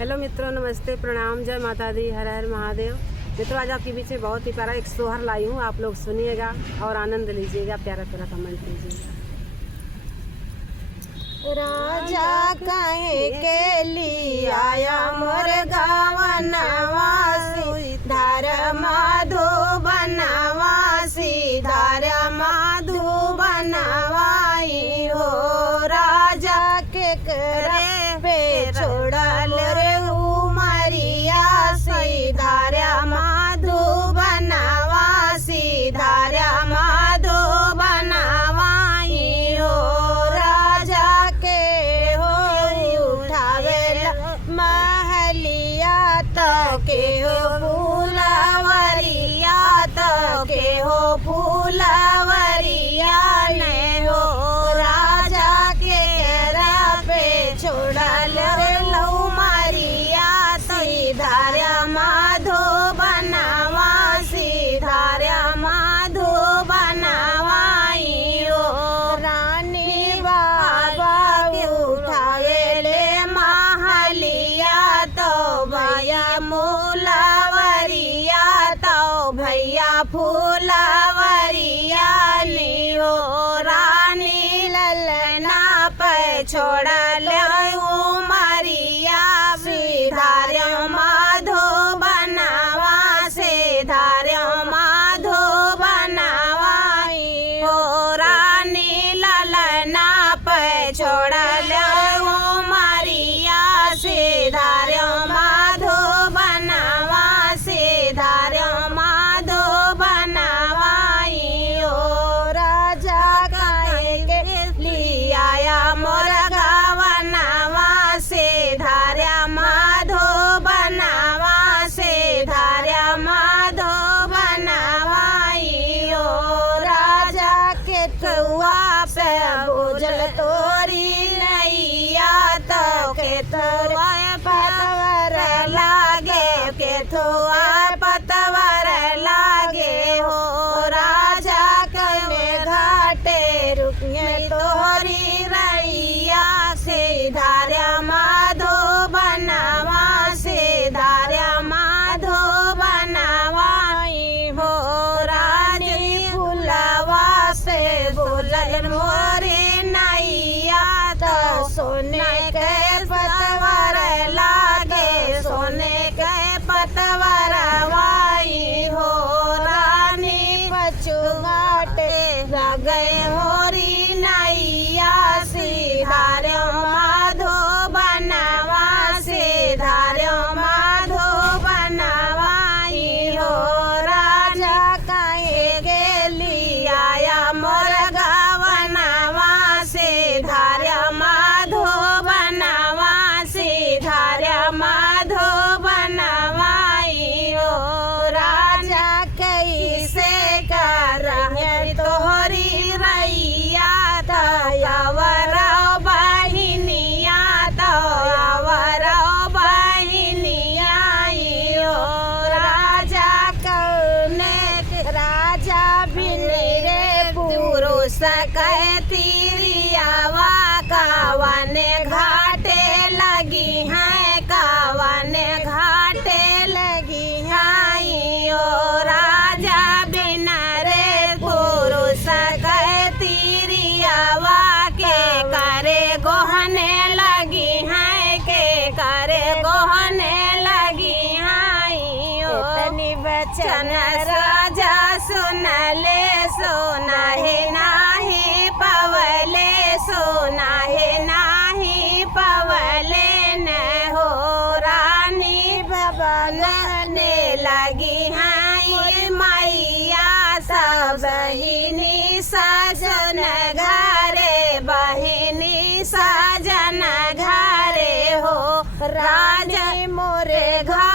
Hello मित्रों, नमस्ते, प्रणाम, जय माता दी, हर हर महादेव। मित्रों, आज आपके बीच में बहुत ही प्यारा एक सोहर लाई हूँ। आप लोग सुनिएगा और आनंद लीजिएगा, प्यारा प्यारा कमेंट कीजिएगा। राजा कहे के लिए आया मोर गावा नवासी धार माधो बनवासी धार माधो बनवाई हो। राजा के करे पे छोड़ल रे उमरिया सी धार माधो बनवासी धार माधो बनवाई हो। राजा के हो उठावेला महलिया तो के हो फूलवरिया तो के हो फूलवरिया ने हो। राजा के करा पे छोड़ल रे लऊ मारिया सीधार्या माधो बनवा सीधार्या माधो बनवाई हो। रानी बाबा उठावेले महलिया तो भैया मूलवरिया तो भैया फूलवरिया नी हो। रानी ललना पे छोड़ल उमरिया सीधार्या माधो बनवा सीधार्या माधो बनवाई हो। रानी ललना पे छोड़ल उमरिया सीधार्या माधो बनवा सीधार्या माधो बनवाई हो। राजा कहे के लिए आया मोर गावा नवा सीधार्या माधो बनवा सीधार्या माधो बनवाई हो। राजा के कौआ पे बोझल तोरी नैया तो के तोरा पतवर लागे के थोआ पतवर लागे हो। राजा कने घाटे रुकिए तोरी रैया सीधार्या माधो बनवा सीधार्या माधो बनवाई हो। रानी फुलवा से बोलन मोरी नैया तो सोने के पतवर लागे सोने के पतवर वाई हो। रानी पचुगाटे लगे मोरी नैया सीधार्या माधो बनवा सीधार्या माधो बनवाई हो। राजा कहे के लिए आया मोर गावा नवा सीधार्या माधो बनवा सीधार्या माधो बनवाई हो। राजा कैसे कर तोहरी रैया तो यावरा बहिनिया तो यावरा बहिनिया हो। राजा कौने राजा बिन रे पुरुष कह तिरियावा कावने घाटे लगी है कावने घाटे लगी है ओ। राजा बिन रे पुरुष कह तिरियावा के करे गोहने लगी है के करे गोहने लगी है ओ। तनी बचन राजा सुन ले सोना है नाही पवले सोना है नाही पवले न हो। रानी भवन ने लगी है मैया सब बहिनी सजन घरे बहिनी सजन घरे हो। राजा मोरे घर